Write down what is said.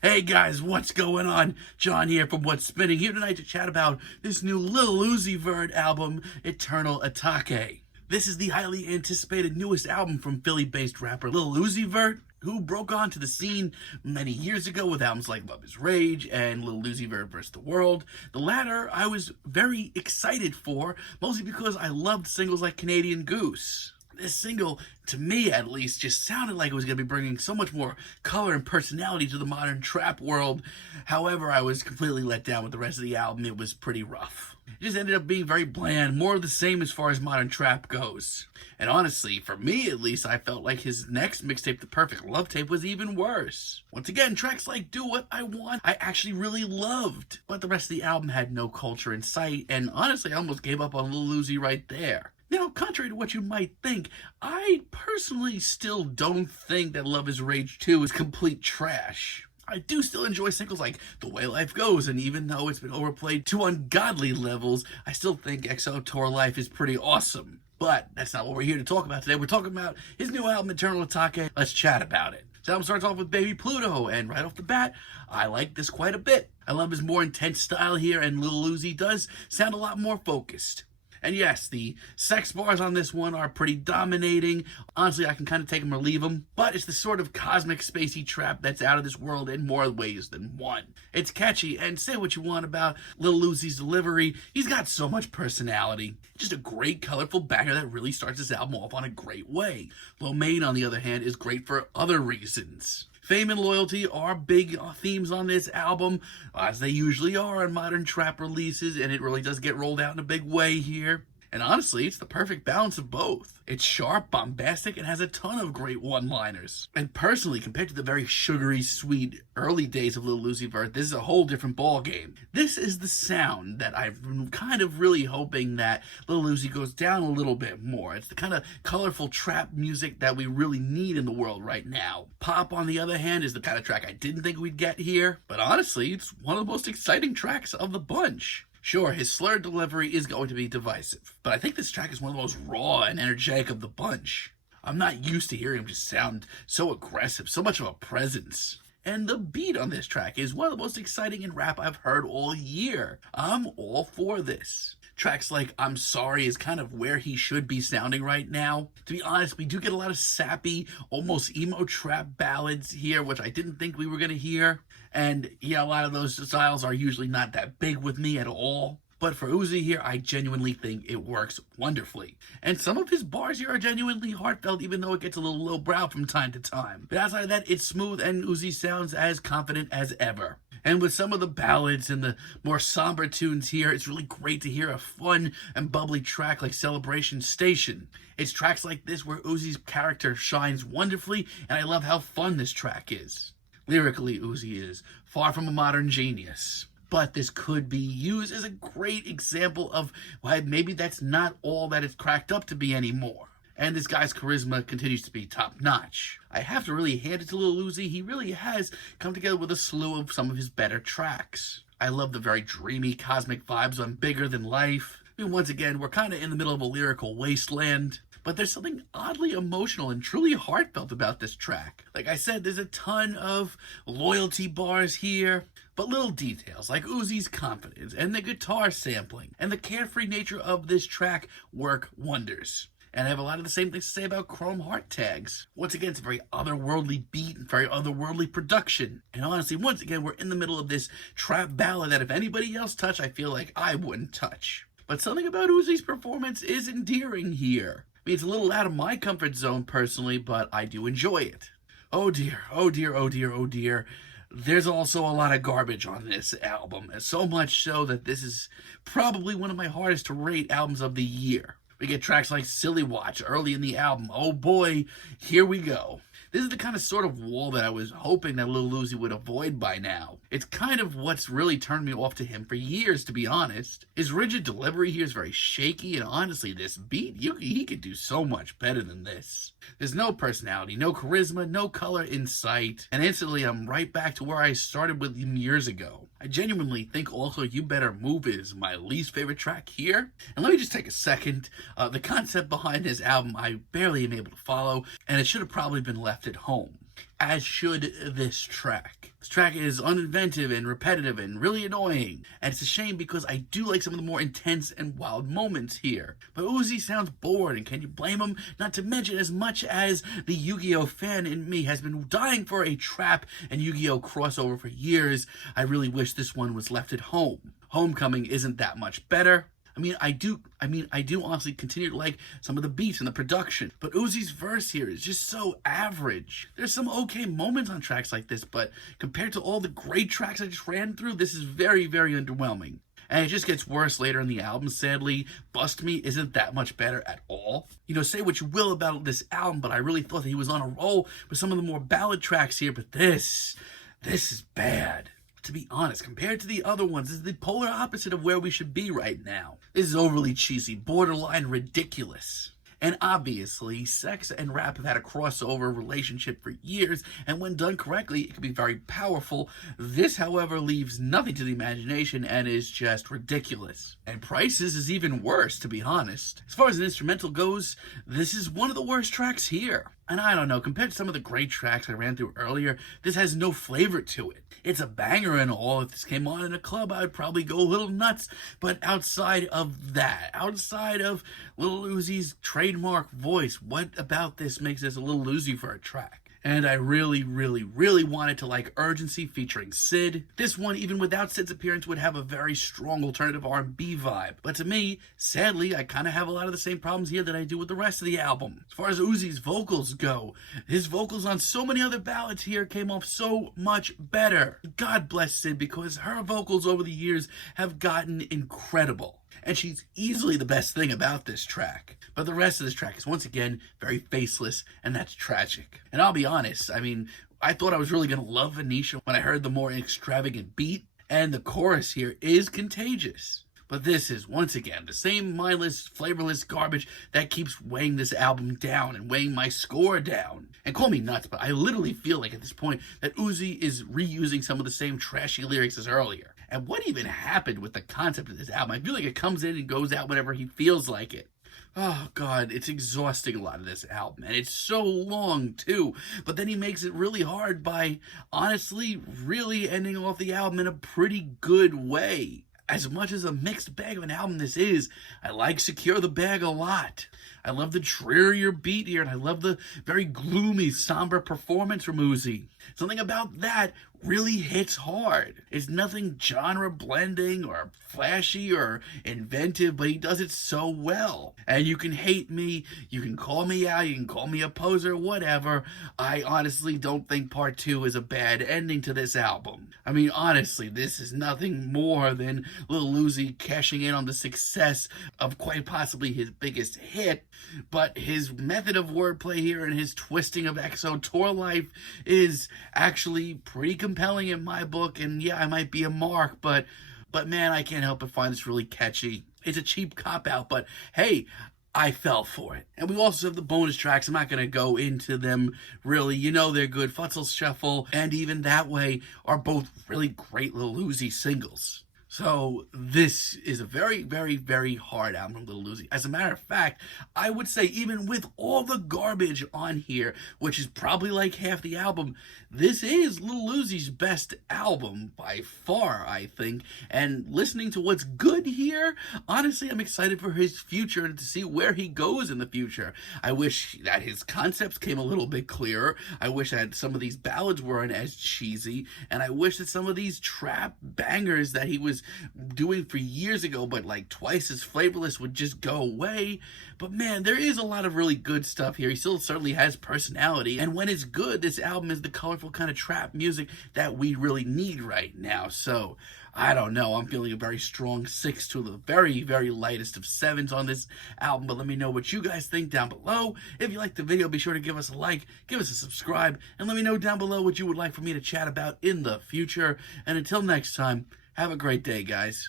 Hey guys, what's going on? John here from What's Spinning, here tonight to chat about this new Lil Uzi Vert album, Eternal Atake. This is the highly anticipated newest album from Philly-based rapper Lil Uzi Vert, who broke onto the scene many years ago with albums like Love Is Rage and Lil Uzi Vert vs. the World. The latter I was very excited for, mostly because I loved singles like Canadian Goose. This single, to me at least, just sounded like it was going to be bringing so much more color and personality to the modern trap world. However, I was completely let down with the rest of the album. It was pretty rough. It just ended up being very bland, more of the same as far as modern trap goes. And honestly, for me at least, I felt like his next mixtape, The Perfect Love Tape, was even worse. Once again, tracks like Do What I Want, I actually really loved. But the rest of the album had no culture in sight, and honestly, I almost gave up on Lil Uzi right there. Now, contrary to what you might think, I personally still don't think that Love Is Rage 2 is complete trash. I do still enjoy singles like The Way Life Goes, and even though it's been overplayed to ungodly levels, I still think XO Tour Life is pretty awesome. But that's not what we're here to talk about today. We're talking about his new album, Eternal Atake. Let's chat about it. The album starts off with Baby Pluto, and right off the bat, I like this quite a bit. I love his more intense style here, and Lil Uzi does sound a lot more focused. And yes, the sex bars on this one are pretty dominating. Honestly, I can kind of take them or leave them. But it's the sort of cosmic spacey trap that's out of this world in more ways than one. It's catchy, and say what you want about Lil Uzi's delivery, he's got so much personality. Just a great, colorful banger that really starts this album off on a great way. Lo Mein, on the other hand, is great for other reasons. Fame and loyalty are big themes on this album, as they usually are on modern trap releases, and it really does get rolled out in a big way here. And honestly, it's the perfect balance of both. It's sharp, bombastic, and has a ton of great one-liners. And personally, compared to the very sugary, sweet early days of Lil Uzi Vert, this is a whole different ballgame. This is the sound that I've been kind of really hoping that Lil Uzi goes down a little bit more. It's the kind of colorful trap music that we really need in the world right now. Pop, on the other hand, is the kind of track I didn't think we'd get here, but honestly, it's one of the most exciting tracks of the bunch. Sure, his slurred delivery is going to be divisive, but I think this track is one of the most raw and energetic of the bunch. I'm not used to hearing him just sound so aggressive, so much of a presence. And the beat on this track is one of the most exciting in rap I've heard all year. I'm all for this. Tracks like I'm Sorry is kind of where he should be sounding right now. To be honest, we do get a lot of sappy, almost emo trap ballads here, which I didn't think we were going to hear. And yeah, a lot of those styles are usually not that big with me at all. But for Uzi here, I genuinely think it works wonderfully. And some of his bars here are genuinely heartfelt, even though it gets a little lowbrow from time to time. But outside of that, it's smooth, and Uzi sounds as confident as ever. And with some of the ballads and the more somber tunes here, it's really great to hear a fun and bubbly track like Celebration Station. It's tracks like this where Uzi's character shines wonderfully, and I love how fun this track is. Lyrically, Uzi is far from a modern genius. But this could be used as a great example of why maybe that's not all that it's cracked up to be anymore. And this guy's charisma continues to be top-notch. I have to really hand it to Lil Uzi. He really has come together with a slew of some of his better tracks. I love the very dreamy, cosmic vibes on Bigger Than Life. I mean, once again, we're kind of in the middle of a lyrical wasteland. But there's something oddly emotional and truly heartfelt about this track. Like I said, there's a ton of loyalty bars here, but little details like Uzi's confidence and the guitar sampling and the carefree nature of this track work wonders. And I have a lot of the same things to say about Chrome Heart Tags. Once again, it's a very otherworldly beat and very otherworldly production. And honestly, once again, we're in the middle of this trap ballad that if anybody else touched, I feel like I wouldn't touch. But something about Uzi's performance is endearing here. I mean, it's a little out of my comfort zone personally, but I do enjoy it. Oh dear, oh dear, oh dear, oh dear. There's also a lot of garbage on this album, so much so that this is probably one of my hardest to rate albums of the year. We get tracks like Silly Watch early in the album. Oh boy, here we go. This is the kind of sort of wall that I was hoping that Lil Uzi would avoid by now. It's kind of what's really turned me off to him for years, to be honest. His rigid delivery here is very shaky, and honestly, this beat, he could do so much better than this. There's no personality, no charisma, no color in sight, and instantly I'm right back to where I started with him years ago. I genuinely think also You Better Move is my least favorite track here. And let me just take a second. The concept behind this album I barely am able to follow, and it should have probably been left at home. as should this track. This track is uninventive and repetitive and really annoying, and it's a shame because I do like some of the more intense and wild moments here. But Uzi sounds bored, and can you blame him? Not to mention, as much as the Yu-Gi-Oh fan in me has been dying for a Trap and Yu-Gi-Oh crossover for years, I really wish this one was left at home. Homecoming isn't that much better. I do honestly continue to like some of the beats and the production, but Uzi's verse here is just so average. There's some okay moments on tracks like this, but compared to all the great tracks I just ran through, this is very, very underwhelming. And it just gets worse later in the album, sadly. Bust Me isn't that much better at all. Say what you will about this album, but I really thought that he was on a roll with some of the more ballad tracks here, but this is bad. To be honest, compared to the other ones, this is the polar opposite of where we should be right now. This is overly cheesy, borderline ridiculous. And obviously, sex and rap have had a crossover relationship for years, and when done correctly, it can be very powerful. This, however, leaves nothing to the imagination and is just ridiculous. And Prices is even worse, to be honest. As far as an instrumental goes, this is one of the worst tracks here. And I don't know, compared to some of the great tracks I ran through earlier, this has no flavor to it. It's a banger and all. If this came on in a club, I'd probably go a little nuts. But outside of that, outside of Lil Uzi's trademark voice, what about this makes this a Lil Uzi for a track? And I really, really, really wanted to like Urgency featuring Sid. This one, even without Sid's appearance, would have a very strong alternative R&B vibe. But to me, sadly, I kind of have a lot of the same problems here that I do with the rest of the album. As far as Uzi's vocals go, his vocals on so many other ballads here came off so much better. God bless Sid, because her vocals over the years have gotten incredible. And she's easily the best thing about this track. But the rest of this track is once again very faceless, and that's tragic. And I'll be honest, I thought I was really going to love Venetia when I heard the more extravagant beat, and the chorus here is contagious. But this is, once again, the same mindless, flavorless garbage that keeps weighing this album down and weighing my score down. And call me nuts, but I literally feel like at this point that Uzi is reusing some of the same trashy lyrics as earlier. And what even happened with the concept of this album? I feel like it comes in and goes out whenever he feels like it. Oh, God, it's exhausting, a lot of this album. And it's so long, too. But then he makes it really hard by, honestly, really ending off the album in a pretty good way. As much as a mixed bag of an album this is, I like Secure the Bag a lot. I love the drearier beat here, and I love the very gloomy, somber performance from Uzi. Something about that really hits hard. It's nothing genre blending or flashy or inventive, but he does it so well. And you can hate me, you can call me out, you can call me a poser, whatever. I honestly don't think part 2 is a bad ending to this album. Honestly, this is nothing more than Lil Uzi cashing in on the success of quite possibly his biggest hit, but his method of wordplay here and his twisting of EXO tour life is actually pretty compelling in my book. And yeah, I might be a mark, but man, I can't help but find this really catchy. It's a cheap cop-out, but hey, I fell for it. And we also have the bonus tracks. I'm not going to go into them really. They're good. Futzel Shuffle and Even That Way are both really great Lil Uzi singles. So this is a very, very, very hard album from Lil Uzi. As a matter of fact, I would say even with all the garbage on here, which is probably like half the album, this is Lil Uzi's best album by far, I think. And listening to what's good here, honestly, I'm excited for his future and to see where he goes in the future. I wish that his concepts came a little bit clearer. I wish that some of these ballads weren't as cheesy. And I wish that some of these trap bangers that he was doing for years ago, but like twice as flavorless, would just go away. But man, there is a lot of really good stuff here. He still certainly has personality, and when it's good, this album is the colorful kind of trap music that we really need right now. So I don't know, I'm feeling a very strong 6 to the very, very lightest of 7s on this album. But let me know what you guys think down below. If you liked the video, be sure to give us a like, give us a subscribe, and let me know down below what you would like for me to chat about in the future. And until next time, have a great day, guys.